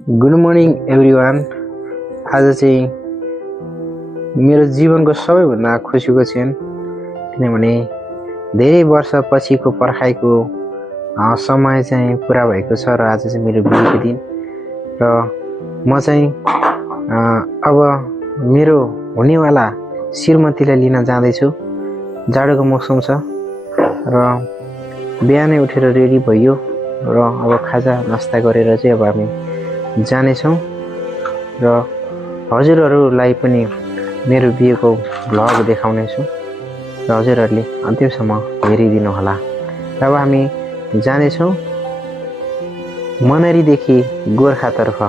Good morning everyone. आज चाहिँ मेरो जीवनको सबैभन्दा खुसीको क्षण, किनभने धेरै वर्षपछिको पर्खाइको समय चाहिँ पुरा भएको छ र आज चाहिँ मेरो बिहेको दिन। र म चाहिँ अब मेरो हुनेवाला श्रीमतीलाई लिन जाँदैछु। जाडोको मौसम छ र बिहानै उठेर रेडी भइयो र अब खाजा नास्ता गरेर चाहिँ अब हामी जानेछौँ र हजुरहरूलाई पनि मेरो बिहेको भ्लग देखाउनेछु र हजुरहरूले अन्तिमसम्म हेरिदिनुहोला। अब हामी जानेछौँ मनरीदेखि गोर्खातर्फ।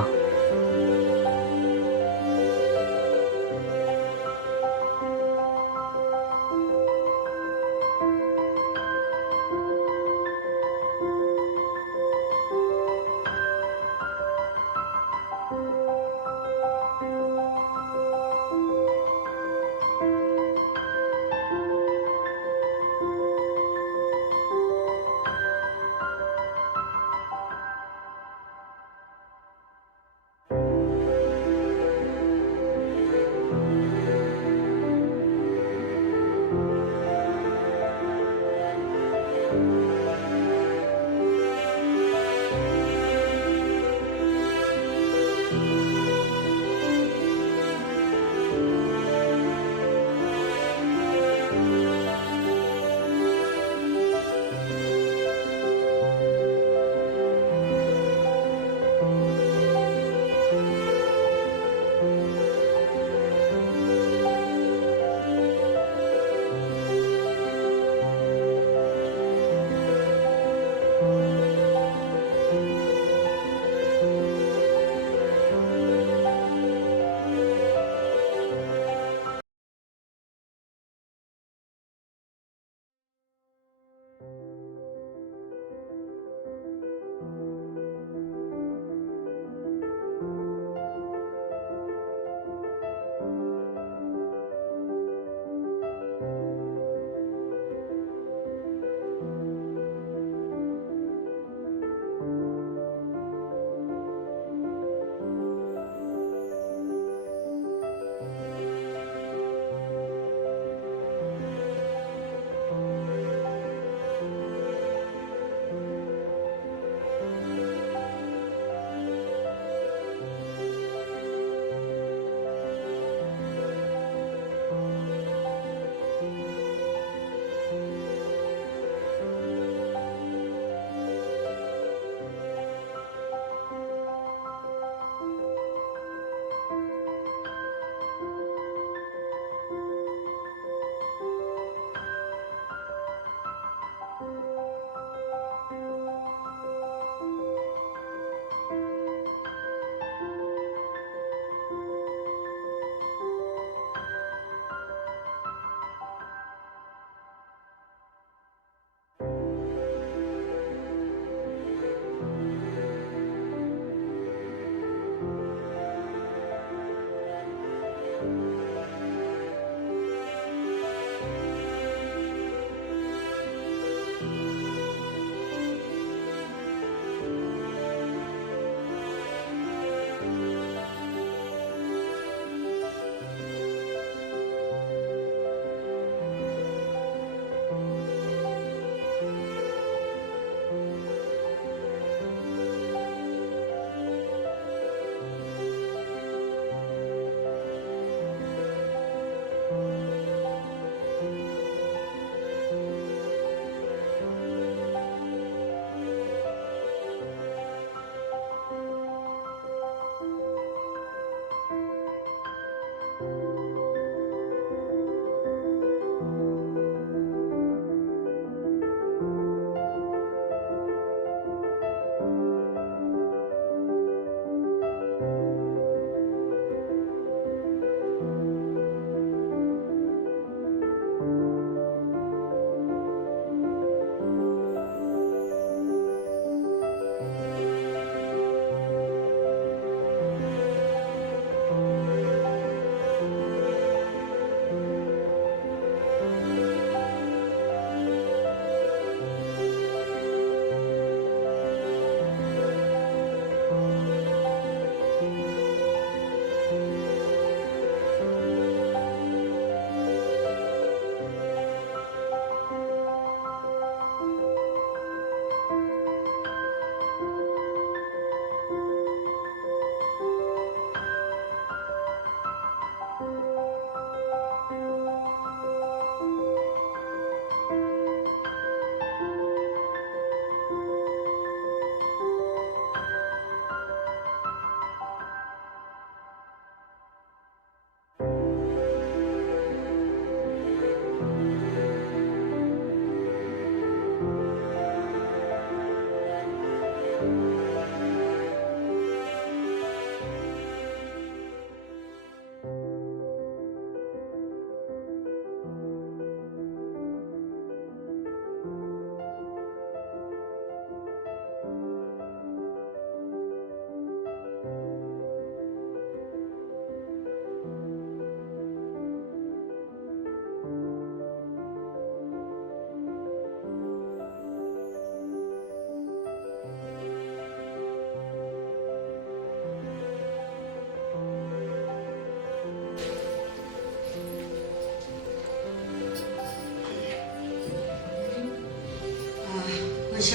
हुन्छ।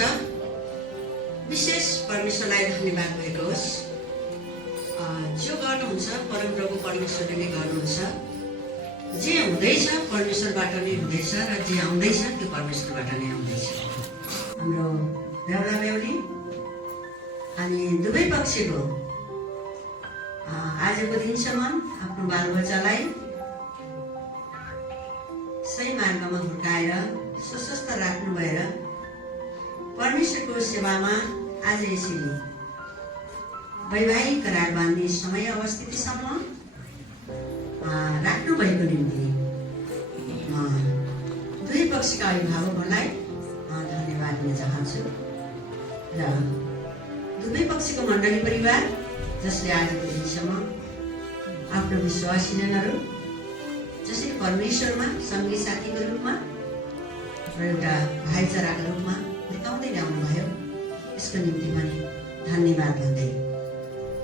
विशेष परमेश्वरलाई धन्यवाद भएको होस्। जो गर्नुहुन्छ परमप्रभु परमेश्वरले गर्नुहुन्छ। जे हुँदैछ परमेश्वरबाट नै हुँदैछ र जे आउँदैछ त्यो परमेश्वरबाट नै आउँदैछ। हाम्रो बेहुला बेहुली अनि दुवै पक्षको आजको दिनसम्म आफ्नो बालबच्चालाई सही मार्गमा हुर्काएर सुस्वस्थ राख्नु भएर परमेश्वरको सेवामा आज यसरी वैवाहिक करार बाँध्ने समय अवस्थितिसम्म राख्नु भएको निम्ति दुई पक्षका अभिभावकहरूलाई धन्यवाद दिन चाहन्छु र दुवै पक्षको मण्डली परिवार जसले आजको दिनसम्म आफ्नो विश्वासीजनहरू जसरी परमेश्वरमा सङ्गी साथीको रूपमा र एउटा भाइचाराको रूपमा बिताउँदै ल्याउनु भयो यसको निम्ति पनि धन्यवाद भन्दै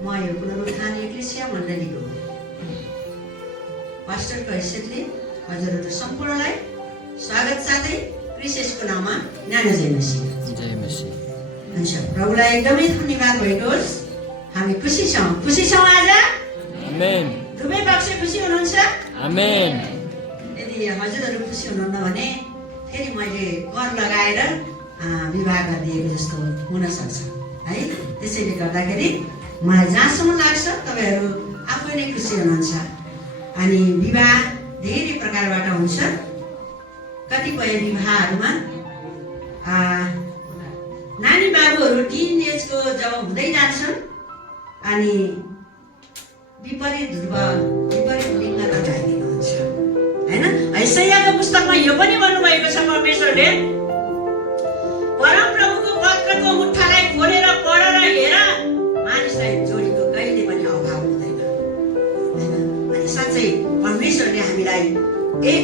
म यो पुनरुत्थान एक्लेसिया मण्डलीको पास्टरको हैसियतले हजुरहरू सम्पूर्णलाई स्वागत साथै क्रिस्चियसको नाममा न्यानो जय मसीह। हुन्छ, प्रभुलाई एकदमै धन्यवाद भएको होस्। हामी खुसी छौँ आज। आमेन। दुवै पक्ष खुसी हुनुहुन्छ? आमेन। यदि हजुरहरू खुसी हुनुहुन्न भने फेरि मैले कर लगाएर विवाह गरिदिएको जस्तो हुन सक्छ है। त्यसैले गर्दाखेरि मलाई जहाँसम्म लाग्छ तपाईँहरू आफै नै खुसी हुनुहुन्छ। अनि विवाह धेरै प्रकारबाट हुन्छ। कतिपय विवाहहरूमा नानी बाबुहरू टिन एजको जब हुँदै जान्छन् अनि विपरीत लिङ्ग लगाइदिनु हुन्छ होइन। यशायाको पुस्तकमा यो पनि भन्नुभएको छ परमेश्वरले परमप्रभुको पत्रको मुठालाई खोलेर पढेर हेर मानिसलाई जोडीको कहिले पनि अभाव हुँदैन होइन। अनि साँच्चै परमेश्वरले हामीलाई एक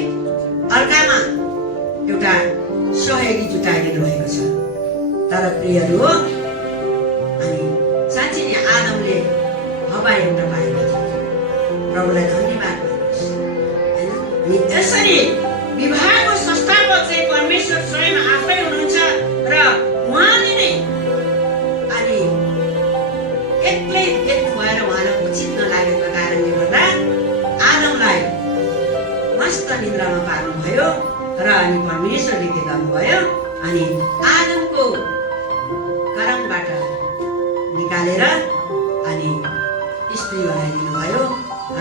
अर्कामा एउटा सहयोगी जुटाइदिनु भएको छ। तर प्रियहरू हो अनि साँच्चै नै आदमले हवा एउटा पाएको थियो। प्रभुलाई धन्यवाद गर्नुहोस् होइन। अनि यसरी विवाहको संस्थापक चाहिँ परमेश्वर स्वयं आफै हुनुहुन्छ र उहाँले नै अनि एक्लै देख्नु भएर उहाँलाई उचित नलागेको कारणले गर्दा आदमलाई मस्त निद्रामा पार्नुभयो र अनि परमेश्वरले के गर्नुभयो अनि आदमको करमबाट निकालेर अनि स्त्री बनाइदिनु भयो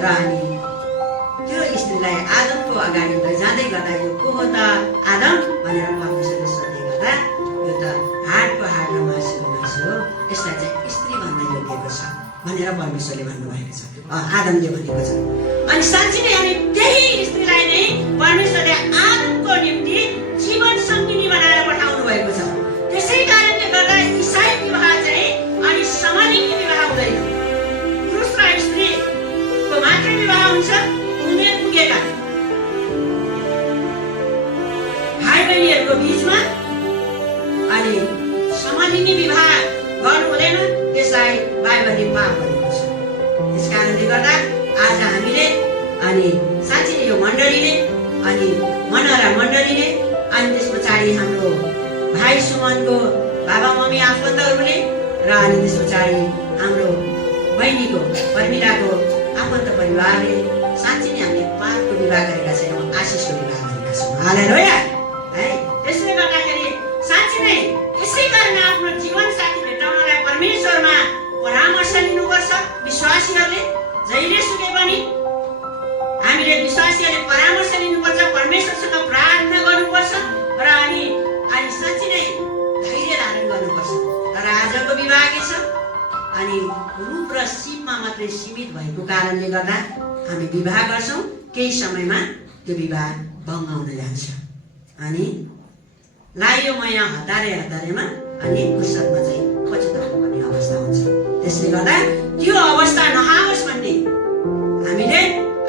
र अनि त्यो स्त्रीलाई आदमको अगाडि लैजाँदै गर्दा यो को हो त आदम भनेर परमेश्वरले सोध्दै गर्दा यो त हाडको हाड र मासुको मासु हो, यसलाई चाहिँ स्त्री भन्न योग्यको छ भनेर परमेश्वरले भन्नुभएको छ, आदमले भनेको छ। अनि साँच्चै नै अनि त्यही स्त्रीलाई नै परमेश्वरले आदमको निम्ति जीवन सङ्गिनी बनाएर पठाउनु भएको छ। त्यसै कारणले गर्दा इसाई विवाह चाहिँ अनि समलिङ्गी विवाह हुँदैन। पुरुष र स्त्रीको मात्र विवाह हुन्छ। उमेर पुगेका भाइ बहिनीहरूको बिचमा अनि समलिङ्गी विवाह गर्नु हुँदैन। त्यसलाई बाइबलले पाप गरेको छ। त्यस कारणले गर्दा आज हामीले अनि साँच्चै यो मण्डलीले अनि मनहरा मण्डलीले अनि त्यस पछाडि हाम्रो भाइ सुमनको बाबा मम्मी आफन्तहरूले र अनि त्यस पछाडि हाम्रो बहिनीको पर्मिलाको आफन्त परिवारले साँच्चै नै हामीले पापको विवाह गरेका छैनौँ, आशिषको विवाह गरेका छौँ। हालेलुया है। त्यसले गर्दाखेरि साँच्चै नै यसै कारण आफ्नो जीवन साथी भेटाउनलाई परमेश्वरमा परामर्श लिनुपर्छ। विश्वासीहरूले जहिले सुके पनि हामीले विश्वासीहरूले परामर्श लिनुपर्छ, परमेश्वरसँग प्रार्थना गर्नुपर्छ र अनि साँच्चै नै धैर्य धारण गर्नुपर्छ। तर आजको विवाह के छ अनि रूप र सिपमा मात्रै सीमित भएको कारणले गर्दा हामी विवाह गर्छौँ, केही समयमा त्यो विवाह भङ्ग हुन जान्छ अनि लायो माया हतारेमा अनि फुर्सदमा चाहिँ पछुताउनु पर्ने अवस्था हुन्छ। त्यसले गर्दा त्यो अवस्था नआओस् भन्ने हामीले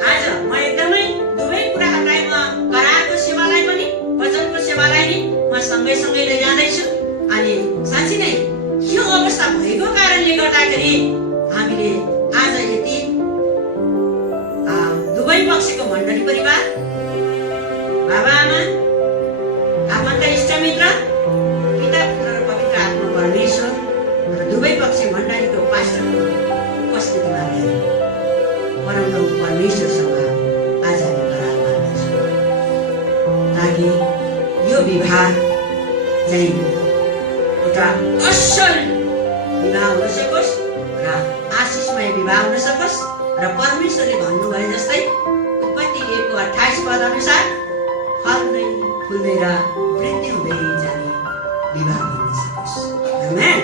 आज म एकदमै दुवै कुराहरूलाई म करारको सेवालाई पनि वचनको सेवालाई नि म सँगै लैजाँदैछु। अनि साँच्चै नै यो अवस्था भएको कारणले गर्दाखेरि हामीले आज यति दुवै पक्षको मण्डली परिवार बाबा आमा आफन्त इष्टमित्र पिता पुत्र विवाह चाहिँ एउटा असल विवाह हुन सकोस् र आशिषमय विवाह हुन सकोस् र परमेश्वरले भन्नुभयो जस्तै उत्पत्ति 1:28 पद अनुसार फल्दै फुल्दै र वृद्धि हुँदै जाने विवाह हुन सकोस्। आमेन।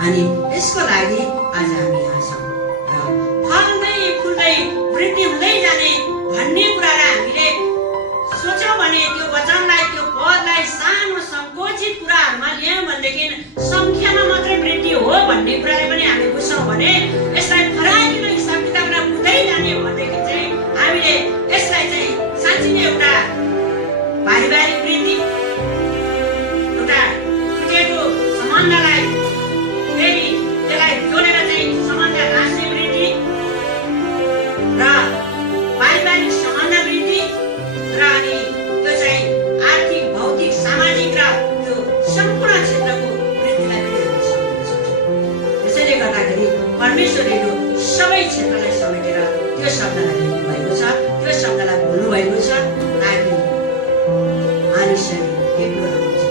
अनि यसको लागि आज हामी यहाँ छौँ र फल्दै फुल्दै वृद्धि हुँदै जाने भन्ने कुरालाई हामीले सोच्यौँ भने त्यो वचनलाई त्यो पदलाई सानो सङ्कोचित कुराहरूमा ल्यायौँ भनेदेखि सङ्ख्यामा मात्रै वृद्धि हो भन्ने कुरालाई पनि हामी बुझ्छौँ भने यसलाई फराकिलो हिसाब किताबलाई बुझ्दै जाने भनेदेखि चाहिँ हामीले यसलाई चाहिँ साँच्चै नै एउटा पारिवारिक वृद्धि, एउटा टुटेको सम्बन्धलाई फेरि त्यसलाई जोडेर चाहिँ सम्बन्ध गाँस्ने वृद्धि र पारिवारिक सम्बन्ध वृद्धि र अनि त्यो चाहिँ आर्थिक, भौतिक, सामाजिक र त्यो सम्पूर्ण क्षेत्रको वृद्धिलाई पनि हामी सम्झन सक्छौँ। त्यसैले गर्दाखेरि परमेश्वरले यो सबै क्षेत्रलाई समेटेर त्यो शब्दलाई लेख्नु भएको छ, त्यो शब्दलाई बोल्नु भएको छ ताकि मानिसले एक्लो रहन्छ।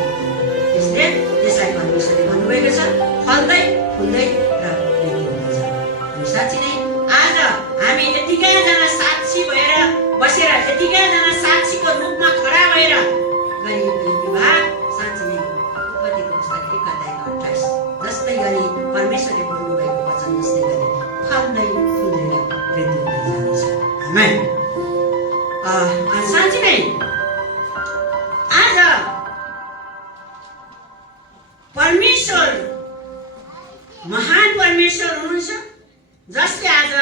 त्यसले त्यसलाई परमेश्वरले भन्नुभएको छ फल्दै फुल्दै र वृद्धि हुँदै छ। अनि साँच्चै नै आज हामी यतिकैजना साक्षी भएर बसेर यतिकैजना साक्षीको रूपमा खडा भएर गरिएको यो विवाह साँच्चै नै उत्पत्तिको पुस्तक 1:28 जस्तै गरी परमेश्वरले बोल्नुभएको वचन जस्तै गरी फल्दै फुल्दै र वृद्धि हुँदै जानेछ। आमेन। साँच्चै नै आज परमेश्वर महान परमेश्वर हुनुहुन्छ जसले आज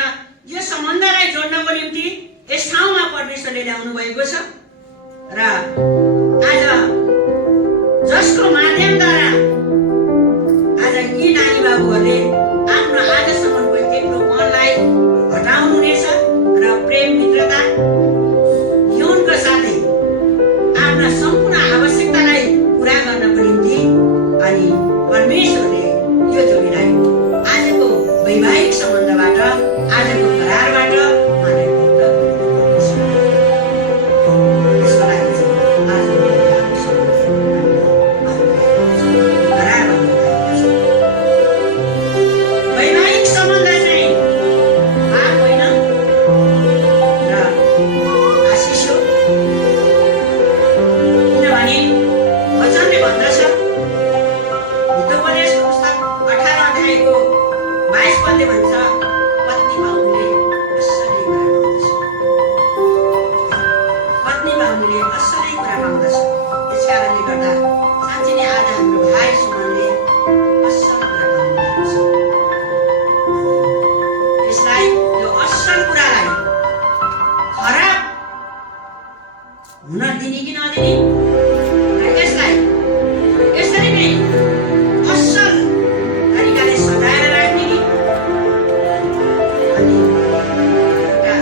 यो सम्बन्धलाई जोड्नको निम्ति यस ठाउँमा परमेश्वरले ल्याउनु भएको छ र आज जसको माध्यमद्वारा आज यी नानी बाबुहरूले आफ्नो आजसम्मको एक्लो मनलाई हटाउनुहुनेछ र प्रेम मित्रता यौनको साथै आफ्ना सम्पूर्ण आवश्यकतालाई पुरा गर्नको निम्ति अनि परमेश्वरले यो जोडीलाई आजको वैवाहिक सम्बन्धबाट आजको करारबाट उहाँलाई मुक्त गरिदिनुहुन्छ। त्यसको लागि चाहिँ आजको विवाहको सम्बन्ध करार भन्नुभएको छ। वैवाहिक सम्बन्ध चाहिँ पाप होइन र आशिष हो। किनभने वचनले भन्दछ हितोपदेशको पुस्तक 18 अध्यायको 22 पदले भन्छ पत्नी बाहुनीले असलै कुरा पाउँदछ। पत्नी बाहुनीले असलै कुरा पाउँदछ। त्यस कारणले गर्दा साँच्चै नै आज हाम्रो भाइ सुमनले असल कुरा पाउनुभएको छ। यसलाई यो असल कुरालाई खराब हुन दिने कि नदिने र यसलाई यसरी नै असल तरिकाले सजाएर राख्ने कि अनि एउटा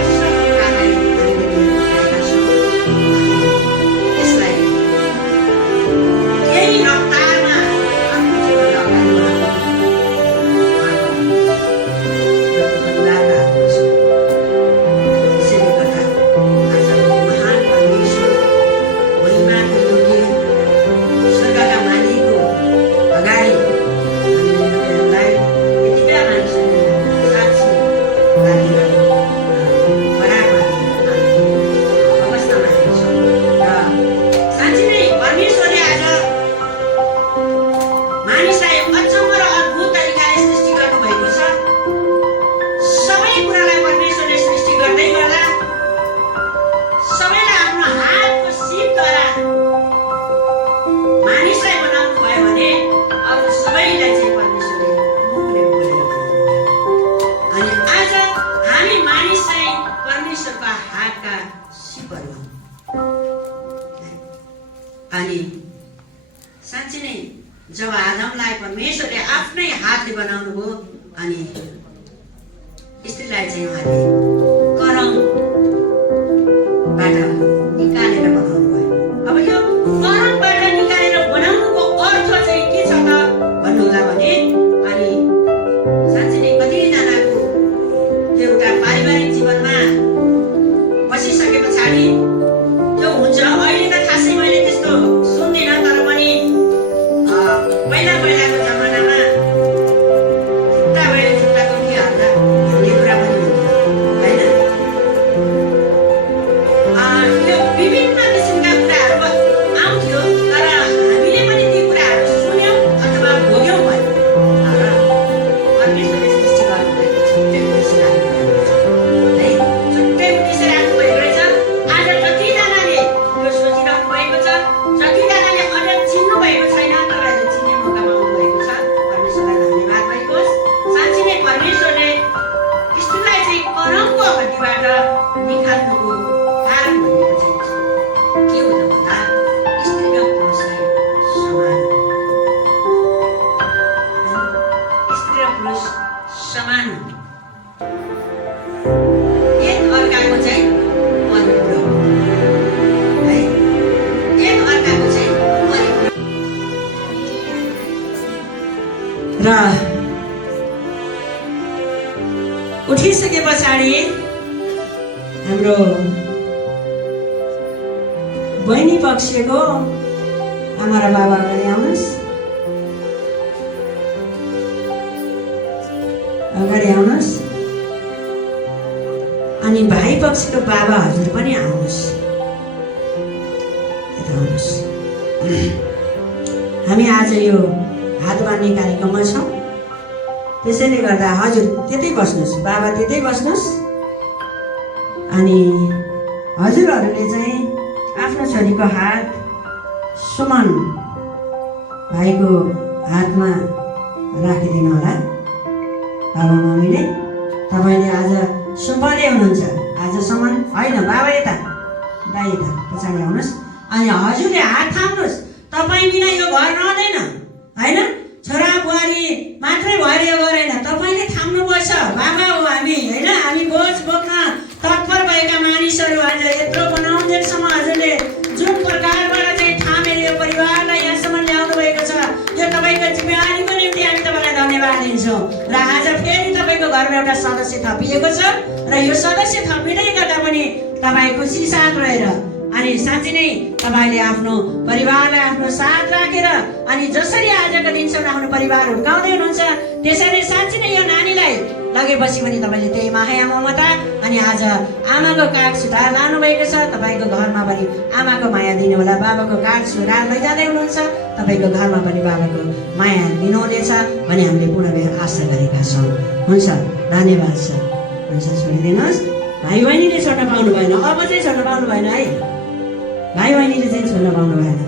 असल कुरालाई हामीले लिएका छौँ। यसलाई केही रफ्तारमा आफ्नो जीवनलाई अगाडि बढाउनु परिवारका हातमा छ। त्यसैले गर्दा आजको महान परमेश्वर महिमाको योग्य स्वर्गका मालिकको अगाडि हामीले तपाईँहरूलाई यतिका मानिसहरूले साक्षी राखेर बराबर अवस्थामा हामी छौँ र साँच्चै नै परमेश्वरले आज मानिसलाई अचम्म र अद्भुत तरिकाले सृष्टि गर्नुभएको छ। सबै कुरालाई परमेश्वरले सृष्टि गर्दै गर्दा सबैलाई आफ्नो हातको सिपद्वारा मानिसलाई बनाउनु भयो भने अरू सबैलाई चाहिँ परमेश्वरले मुखले बोलेर बनाउनु भयो। अनि आज हामी मानिस चाहिँ परमेश्वरका हातका सिपहरू हौँ। अनि साँच्चै नै जब आदमलाई परमेश्वरले आफ्नै हातले बनाउनु भयो अनि स्त्रीलाई चाहिँ उहाँले करमबाट निकालेर बनाउनु भयो। अब यो करमबाट निकालेर बनाउनुको अर्थ चाहिँ के छ त भन्नुहोला भने अनि साँच्चै नै कतिजनाको त्यो एउटा पारिवारिक जीवनमा बसिसके पछाडि त्यो हुन्छ। अहिले त खासै मैले पुरुष समान हुन्। एक अर्काको चाहिँ परिपूरक है, एक अर्काको चाहिँ परिपूरक। र उठिसके पछाडि हाम्रो बहिनी पक्षको आमा र बाबा अगाडि आउनुहोस्, अगाडि आउनुहोस्। अनि भाइ पक्षको बाबा हजुर पनि आउनुहोस्, यता आउनुहोस्। हामी आज यो हात बाँध्ने कार्यक्रममा छौँ, त्यसैले गर्दा हजुर त्यतै बस्नुहोस्, बाबा त्यतै बस्नुहोस्। अनि हजुरहरूले चाहिँ आफ्नो छोरीको हात सुमन भाइको हातमा राखिदिनु होला। बाबा मम्मीले तपाईँले आज सुम्पँदै हुनुहुन्छ, आज सुमन होइन बाबा यता दाइ यता पछाडि आउनुहोस्। अनि हजुरले हात थाम्नुहोस्, तपाईँ बिना यो घर रहँदैन होइन। छोरा बुहारी मात्रै भएर यो गरेन, तपाईँले थाम्नुपर्छ। बाबा हो हामी होइन, हामी बोझ बोक्न तत्पर भएका मानिसहरू। आज यत्रो बनाउन्जेलसम्म हजुरले जुन प्रकारबाट चाहिँ थामेर यो परिवारलाई यहाँसम्म ल्याउनु भएको छ, यो तपाईँको जिम्मेवारीको निम्ति हामी तपाईँलाई धन्यवाद दिन्छौँ। र आज फेरि तपाईँको घरमा एउटा सदस्य थपिएको छ र यो सदस्य थपिँदै गर्दा पनि तपाईँ खुसी साथ रहेर अनि साँच्चै नै तपाईँले आफ्नो परिवारलाई आफ्नो साथ राखेर अनि जसरी आजको दिनसम्म आफ्नो परिवार हुर्काउँदै हुनुहुन्छ त्यसरी साँच्चै नै यो नानीलाई लगेपछि पनि तपाईँले त्यही माया ममता अनि आज आमाको काग सुधार लानुभएको छ। तपाईँको घरमा पनि आमाको माया दिनु होला, बाबाको काग सुधार लैजाँदै हुनुहुन्छ, तपाईँको घरमा पनि बाबाको माया दिनुहुनेछ भने हामीले पूर्ण आशा गरेका छौँ। हुन्छ, धन्यवाद छ। हुन्छ, छोडिदिनुहोस्। भाइ बहिनीले छोड्न पाउनु भएन, अब चाहिँ छोड्न पाउनु भएन है, भाइ बहिनीले चाहिँ छोड्न पाउनु भएन।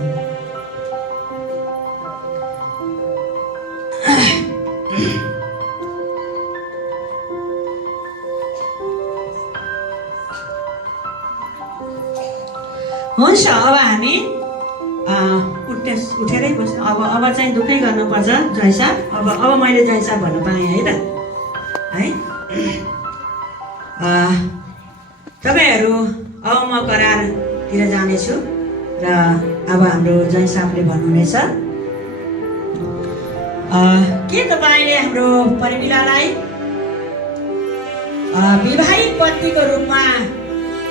हुन्छ, अब हामी उठेरै बस्नु। अब चाहिँ दुःखै गर्नुपर्छ जयसाब। अब मैले जयसाब भन्न पाएँ है त है। तपाईँहरू अब म करारतिर जानेछु र अब हाम्रो जयसाबले भन्नुहुनेछ के तपाईँले हाम्रो परिमिलालाई विवाहित पत्नीको रूपमा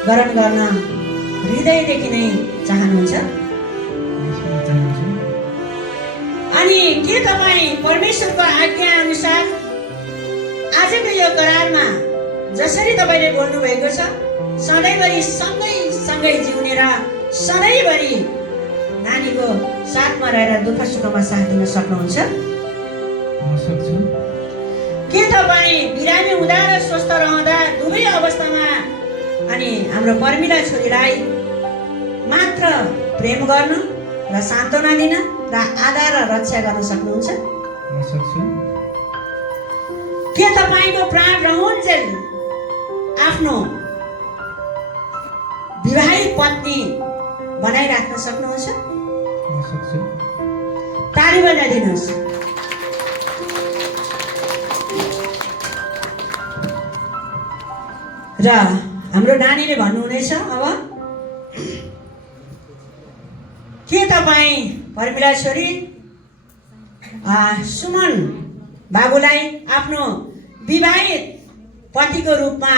ग्रहण गर्न हृदयदेखि नै चाहनुहुन्छ? अनि के तपाईँ परमेश्वरको आज्ञा अनुसार आजको यो करारमा जसरी तपाईँले बोल्नु भएको छ सधैँभरि सँगै जिउने र सधैँभरि नानीको साथमा रहेर दुःख सुखमा साथ दिन सक्नुहुन्छ? के तपाईँ बिरामी हुँदा र स्वस्थ रहँदा दुवै अवस्थामा अनि हाम्रो पर्मिला छोरीलाई मात्र प्रेम गर्नु र सान्त्वना दिन र आदर र रक्षा गर्न सक्नुहुन्छ? के तपाईँको प्राण रहन्जेल आफ्नो विवाहित पत्नी बनाइराख्न सक्नुहुन्छ? ताली बजाइदिनुहोस्। र हाम्रो नानीले भन्नुहुनेछ अब के तपाईँ पर्मिला छोरी सुमन बाबुलाई आफ्नो विवाहित पतिको रूपमा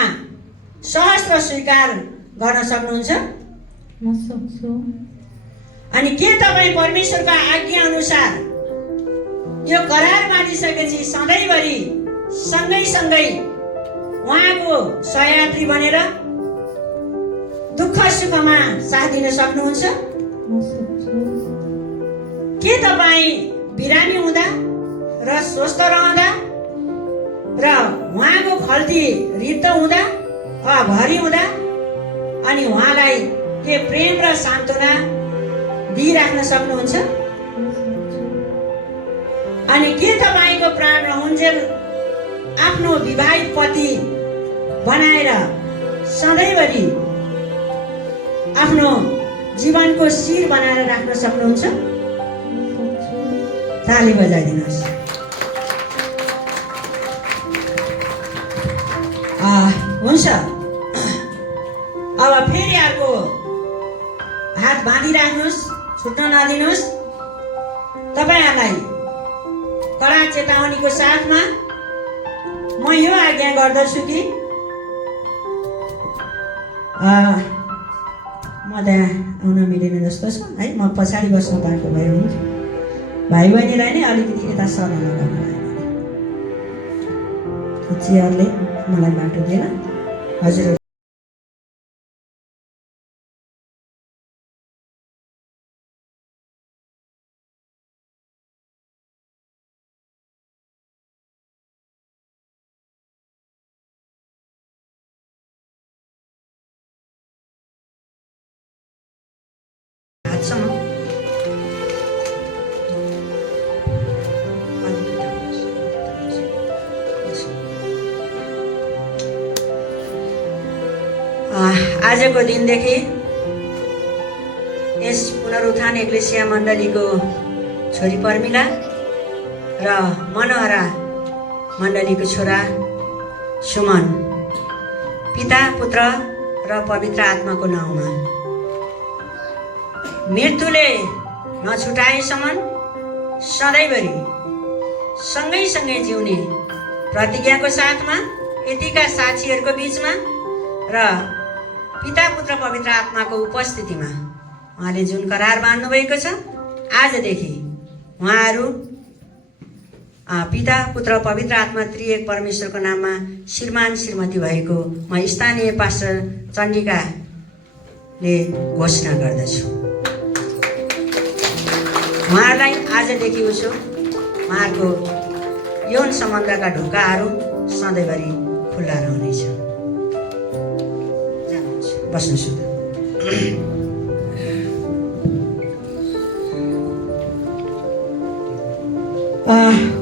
सहस्त्र स्वीकार गर्न सक्नुहुन्छ? म सक्छु। अनि के तपाईँ परमेश्वरको आज्ञा अनुसार यो करार बाँधिसकेपछि सधैँभरि सँगै उहाँको सहयात्री बनेर दुःख सुखमा साथ दिन सक्नुहुन्छ? म सक्छु। के तपाईँ बिरामी हुँदा र स्वस्थ रहँदा र उहाँको खल्ती रित्त हुँदा भरि हुँदा अनि उहाँलाई के प्रेम र सान्त्वना दिइराख्न सक्नुहुन्छ? अनि के तपाईँको प्राण रहन्जेल आफ्नो विवाहित पति बनाएर सधैँभरि आफ्नो जीवनको शिर बनाएर राख्न सक्नुहुन्छ? ताली बजाइदिनुहोस्। हुन्छ। अब फेरि अर्को हात बाँधिराख्नुहोस्, छुट्न नदिनुहोस्। तपाईँहरूलाई कडा चेतावनीको साथमा म यो आज्ञा गर्दछु कि म त्यहाँ आउन मिलेन जस्तो छ है। म पछाडि बस्न पाएको भए हुन्थ्यो। भाइ बहिनीलाई नै अलिकति यता सरल गर्नु चेयरले मलाई बाटो दिएन। हजुर हातसम्म आजको दिनदेखि यस पुनरुत्थान एक्लेसिया मण्डलीको छोरी पर्मिला र मनोहरा मण्डलीको छोरा सुमन पिता पुत्र र पवित्र आत्माको नाउँमा मृत्युले नछुटाएसम्म सधैँभरि सँगै जिउने प्रतिज्ञाको साथमा यतिका साक्षीहरूको बिचमा र पिता पुत्र पवित्र आत्माको उपस्थितिमा उहाँले जुन करार बाँध्नुभएको छ, आजदेखि उहाँहरू पिता पुत्र पवित्र आत्मा त्रिएक परमेश्वरको नाममा श्रीमान श्रीमती भएको म स्थानीय पास्टर चण्डिकाले घोषणा गर्दछु। उहाँहरूलाई आजदेखि उसो उहाँहरूको यौन सम्बन्धका ढोकाहरू सधैँभरि खुल्ला रहनेछ। बस्नुहोस्।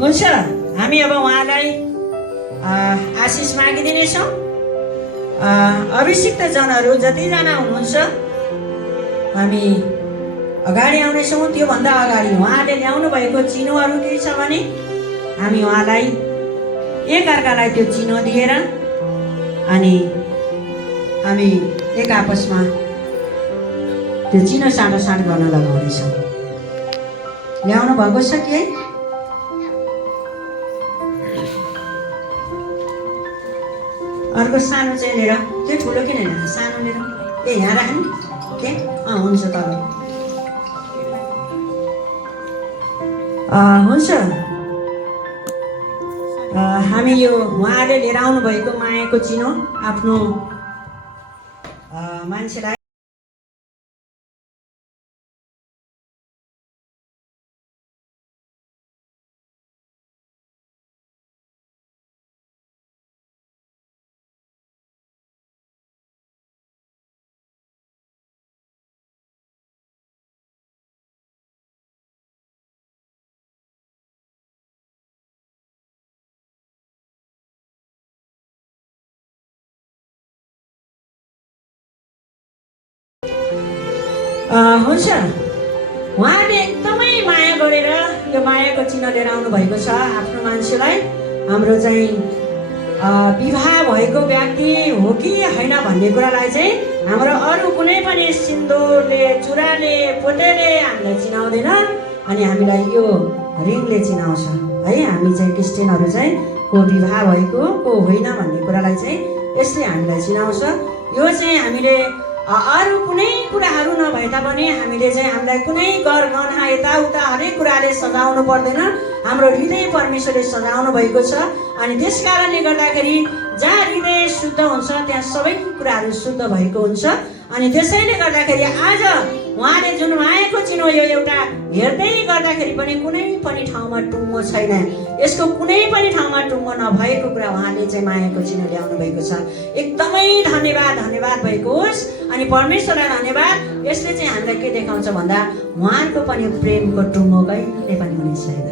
हुन्छ, हामी अब उहाँलाई आशिष मागिदिनेछौँ। अभिषिक्त जनहरू जतिजना हुनुहुन्छ हामी अगाडि आउनेछौँ। त्योभन्दा अगाडि उहाँले ल्याउनु भएको चिनोहरू केही छ भने हामी उहाँलाई एकअर्कालाई त्यो चिनो दिएर अनि हामी एक आपसमा त्यो चिनो साँडोसाँड गर्न लगाउनेछौँ। ल्याउनु भएको छ कि है? अर्को सानो चाहिँ लिएर, त्यो ठुलो किन होइन, सानो लिएर। ए यहाँ राख्नु के? हुन्छ तल हुन्छ। हामी यो उहाँले लिएर आउनु भएको मायाको चिनो आफ्नो मान्छेलाई हुन्छ। उहाँले एकदमै माया गरेर यो मायाको चिन्ह लिएर आउनु भएको छ आफ्नो मान्छेलाई। हाम्रो चाहिँ विवाह भएको व्यक्ति हो कि होइन भन्ने कुरालाई चाहिँ हाम्रो अरू कुनै पनि सिन्दुरले, चुराले, पोतेले हामीलाई चिनाउँदैन अनि हामीलाई यो रिङले चिनाउँछ है। हामी चाहिँ क्रिस्चियनहरू चाहिँ को विवाह भएको को होइन भन्ने कुरालाई चाहिँ यसले हामीलाई चिनाउँछ। यो चाहिँ हामीले अरू कुनै कुराहरू नभए तापनि हामीले चाहिँ हामीलाई कुनै गरगहना यताउता हरेक कुराले सजाउनु पर्दैन। हाम्रो हृदय परमेश्वरले सजाउनु भएको छ अनि त्यस कारणले गर्दाखेरि जहाँ हृदय शुद्ध हुन्छ त्यहाँ सबै कुराहरू शुद्ध भएको हुन्छ। अनि त्यसैले गर्दाखेरि आज उहाँले जुन मायाको चिनो यो एउटा हेर्दै गर्दाखेरि पनि कुनै पनि ठाउँमा टुङ्गो छैन। यसको कुनै पनि ठाउँमा टुङ्गो नभएको कुरा उहाँले चाहिँ मायाको चिनो ल्याउनु भएको छ। एकदमै धन्यवाद भएको होस्। अनि परमेश्वरलाई धन्यवाद। यसले चाहिँ हामीलाई के देखाउँछ भन्दा उहाँको पनि प्रेमको टुङ्गो कहिले पनि हुने छैन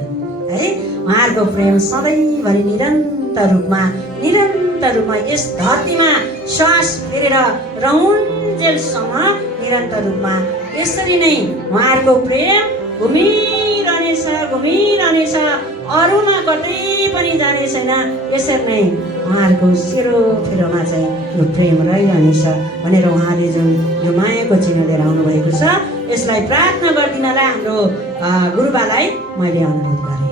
है। उहाँको प्रेम सधैँभरि निरन्तर रूपमा यस धरतीमा श्वास फेरेर रहन्जेलसम्म निरन्तर रूपमा यसरी नै उहाँको प्रेम घुमिरहनेछ अरूमा कतै पनि जाने छैन। यसरी नै उहाँहरूको सेरोफेरोमा चाहिँ यो प्रेम रहिरहनेछ भनेर उहाँले जुन यो मायाको चिन्ह लिएर आउनुभएको छ, यसलाई प्रार्थना गरिदिनलाई हाम्रो गुरुबालाई मैले अनुरोध गरेँ।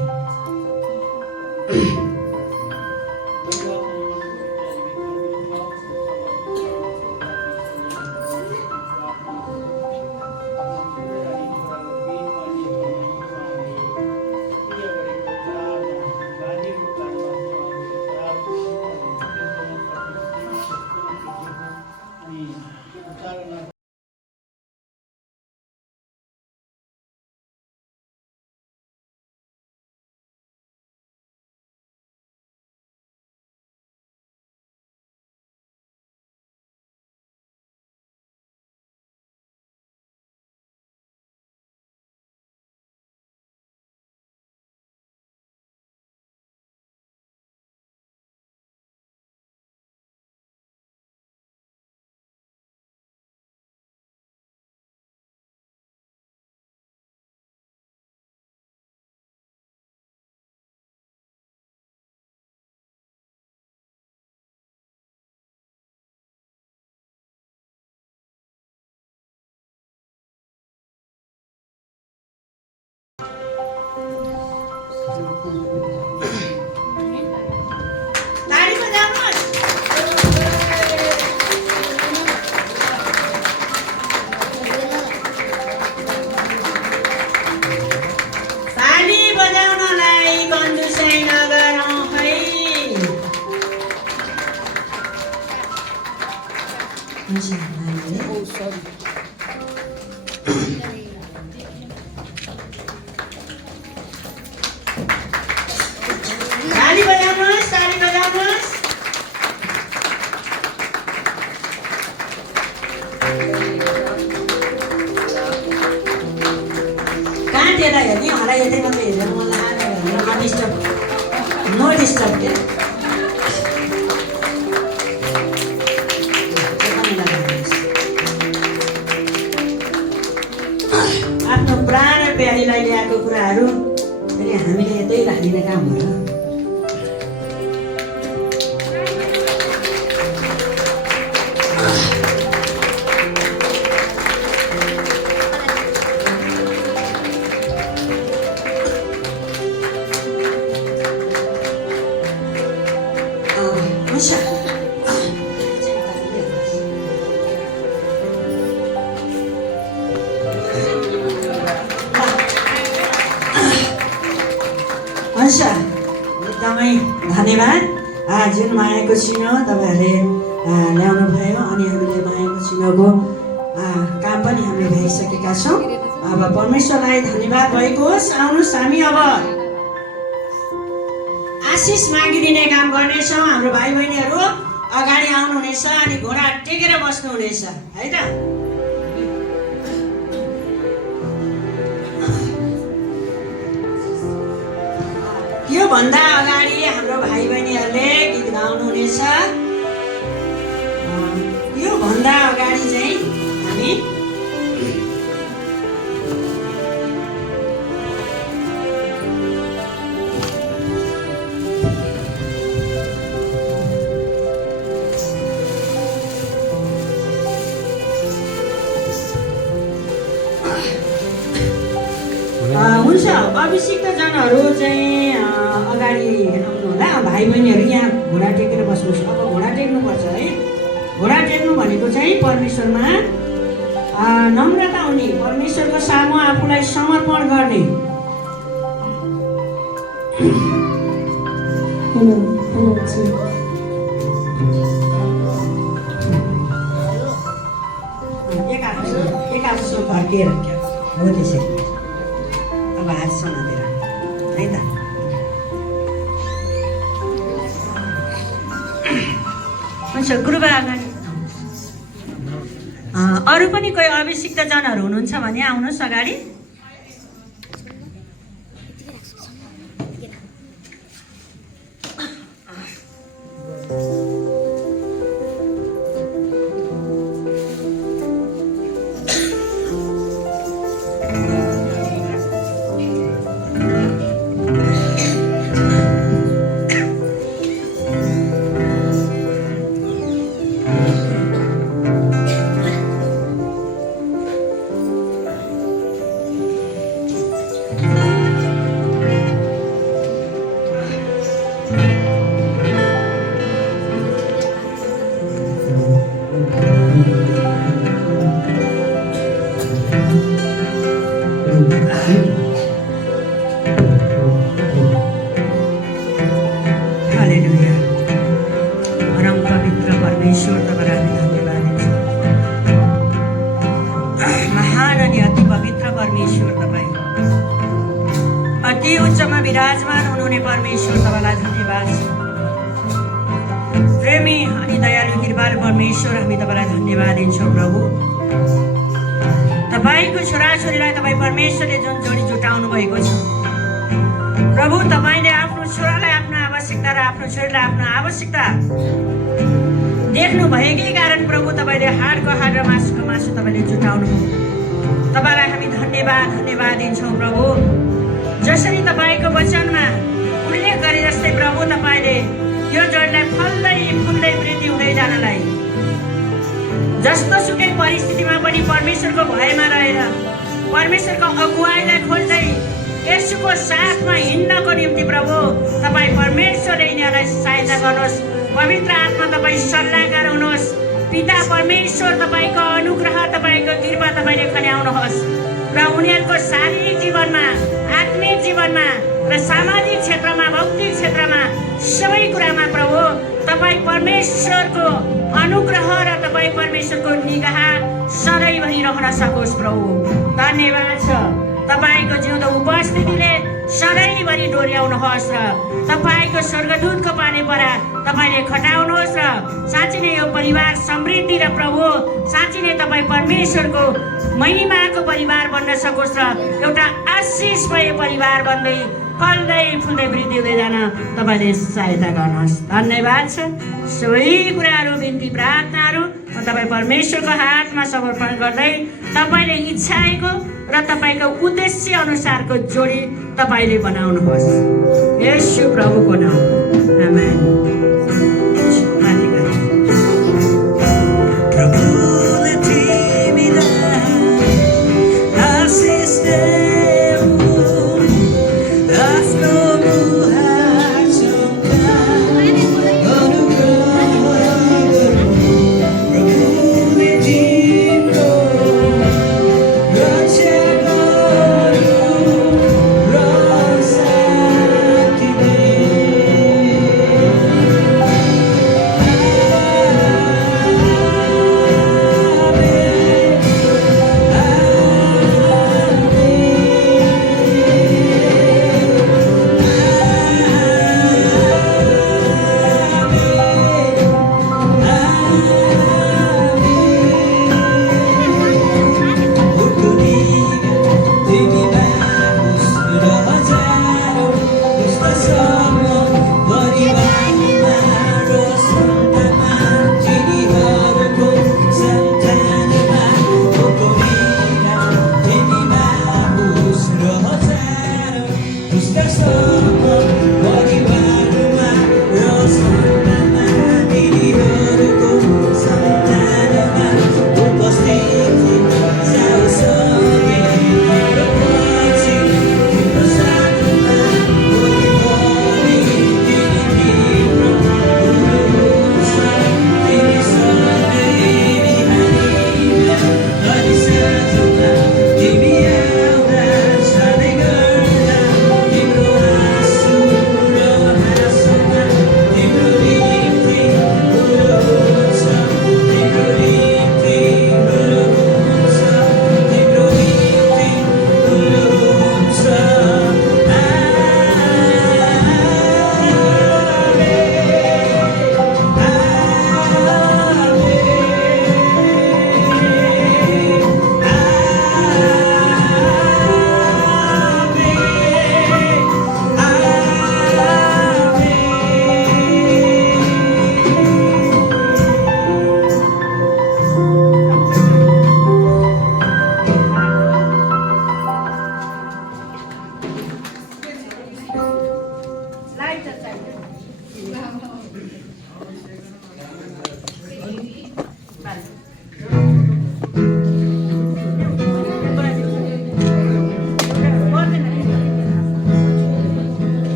ताली बजाउनुहोस्। ताली बजाउनलाई कन्जुसै नगरौँ है। ताली बजाउनुहोस्, ताली बजाउनुहोस्। कहाँ त्यता हेर्ने होला, यतै मात्रै हेरेर मलाई अनडिस्टर्ब, नो डिस्टर्ब के आफ्नो प्राण प्यारीलाई ल्याएको कुराहरू फेरि हामीले यतै राखिदिने काम हो र। हुन्छ, एकदमै धन्यवाद। जुन मायाको चिनो तपाईँहरूले ल्याउनु भयो अनि हामीले मायाको चिनोको काम पनि हामीले भ्याइसकेका छौँ। अब परमेश्वरलाई धन्यवाद भएको होस्। आउनुहोस्, हामी अब आशिष मागिदिने काम गर्नेछौँ। हाम्रो भाइ बहिनीहरू अगाडि आउनुहुनेछ अनि घोडा टेकेर बस्नुहुनेछ है त। योभन्दा अगाडि हाम्रो भाइ बहिनीहरूले गीत गाउनुहुनेछ। योभन्दा अगाडि चाहिँ हामी हुन्छ, अभिषिक्त जनहरू चाहिँ अगाडि आउनु होला। भाइ बहिनीहरू यहाँ घोडा टेकेर बस्नुहोस्। अब घोडा टेक्नुपर्छ है। घोडा टेक्नु भनेको चाहिँ परमेश्वरमा नम्रता हुने, परमेश्वरको सामु आफूलाई समर्पण गर्ने। एक आपसमा फर्किएर हो त्यसरी। अब हात समातेर है त। हुन्छ, गुरुबा अगाडि। अरू पनि कोही अभिषिक्त जनहरू हुनुहुन्छ भने आउनुहोस् अगाडि। परमेश्वर तपाईँलाई हामी धन्यवाद दिन्छौँ। महान अनि अति पवित्र परमेश्वर तपाईँ, अति उच्चमा विराजमान हुनुहुने परमेश्वर तपाईँलाई धन्यवाद छ। प्रेमी अनि दयालु कृपालु परमेश्वर हामी तपाईँलाई धन्यवाद दिन्छौँ। प्रभु तपाईँको छोराछोरीलाई तपाईँ परमेश्वरले जुन जोडी जुटाउनु भएको छ प्रभु, तपाईँले आफ्नो छोरालाई आफ्नो आवश्यकता र आफ्नो छोरीलाई आफ्नो आवश्यकता देख्नु भएकै कारण प्रभु तपाईँले हाडको हाड र मासुको मासु तपाईँले जुटाउनु। तपाईँलाई हामी धन्यवाद दिन्छौँ। प्रभु जसरी तपाईँको वचनमा उल्लेख गरे जस्तै प्रभु तपाईँले यो जडलाई फल्दै फुल्दै वृद्धि हुँदै जानलाई जस्तो सुकै परिस्थितिमा पनि परमेश्वरको भयमा रहेर परमेश्वरको अगुवाईलाई खोज्दै यसुको साथमा हिँड्नको निम्ति प्रभु तपाईँ परमेश्वरले यिनीहरूलाई सहायता गर्नुहोस्। पवित्र आत्मा तपाईँ सल्लाहकार हुनुहोस्। पिता परमेश्वर तपाईँको अनुग्रह तपाईँको कृपा तपाईँले खन्याउनुहोस् र उनीहरूको शारीरिक जीवनमा, आत्मिक जीवनमा र सामाजिक क्षेत्रमा, भौतिक क्षेत्रमा सबै कुरामा प्रभु तपाईँ परमेश्वरको अनुग्रह र तपाईँ परमेश्वरको निगाह सधैँभरि रहन सकोस्। प्रभु धन्यवाद छ। तपाईँको जिउँदो उपस्थितिले सधैँभरि डोर्याउनुहोस् र तपाईँको स्वर्गदूतको पानी परा तपाईँले खटाउनुहोस् र साँच्चै नै यो परिवार समृद्धि र प्रभु साँच्चै नै तपाईँ परमेश्वरको महिमाको परिवार बन्न सकोस् र एउटा आशिषमय परिवार बन्दै फल्दै फुल्दै वृद्धि हुँदै जान तपाईँले सहायता गर्नुहोस्। धन्यवाद छ। सबै कुराहरू बिन्ती प्रार्थनाहरू म तपाईँ परमेश्वरको हातमा समर्पण गर्दै तपाईँले इच्छाएको र तपाईँको उद्देश्य अनुसारको जोडी तपाईँले बनाउनुहोस्। येशू प्रभुको नाम, आमेन।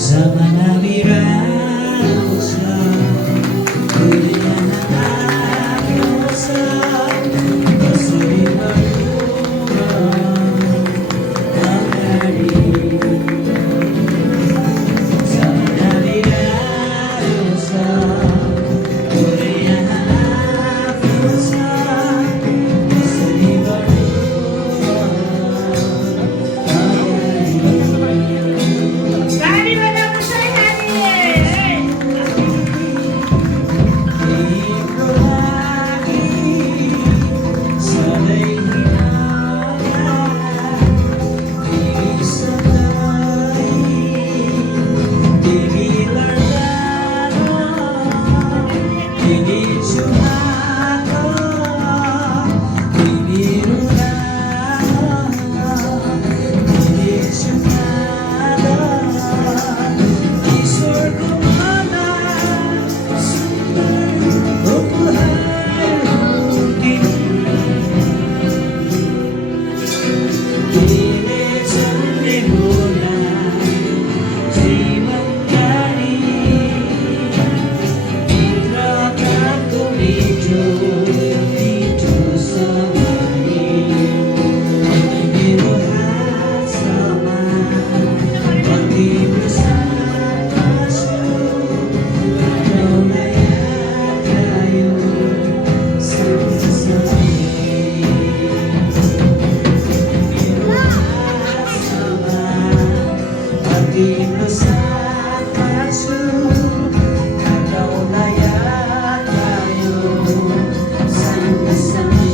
जमाना बिरानो छ दुनिया आफ्नो छ कसरी बढ्नु अगाडि जमाना बिरानो छ दुनिया आफ्नो छ कसरी बढ्नु गाडी बजाउनु सही तिम्रो लागि सधैँ तिमी सधैँ तिमी लड्दा तिमी चुमाको तिमी रुँदा तिमी चुमादा ईश्वरको माला सुन्दर उपहार हो तिमीले चल्ने होला जीवनकारी मित्रताको मिठो मिठो समानी मेरो हातमा तिम्रो साथमा छु मलाई याद आयो सँगसँगै मेरो हातमा तिम्रो साथमा छु मलाई याद आयो सँगसँगै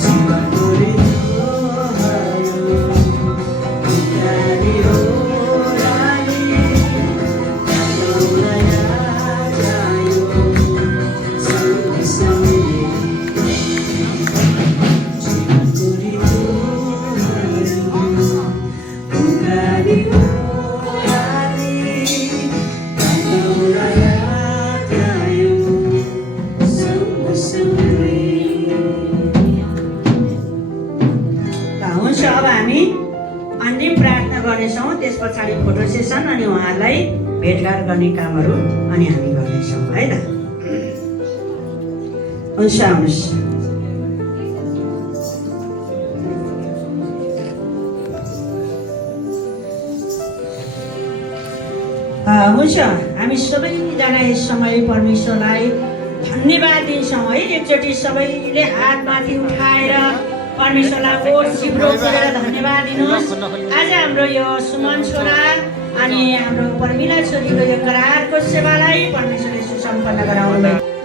जीवनको ऋतुहरू बिताउने ओह्राली मलाई याद आयो सँगसँगै जीवनको ऋतुहरू बिताउने ओह्राली मलाई याद आयो सँगसँगै हुन्छ अब हामी अन्तिम प्रार्थना गर्नेछौँ त्यस पछाडि फोटो सेसन अनि उहाँहरूलाई भेटघाट गर्ने कामहरू अनि हामी गर्नेछौँ है त हुन्छ आउनुहोस् हुन्छ हामी सबैजना यस समय परमेश्वरलाई धन्यवाद दिन्छौँ है एकचोटि सबैले हात माथि उठाएर परमेश्वरलाई ओठ चिप्लो गरेर धन्यवाद दिनुहोस् आज हाम्रो यो सुमन छोरा अनि हाम्रो पर्मिला छोरीको यो करारको सेवालाई परमेश्वरले सुसम्पन्न गराउनु भयो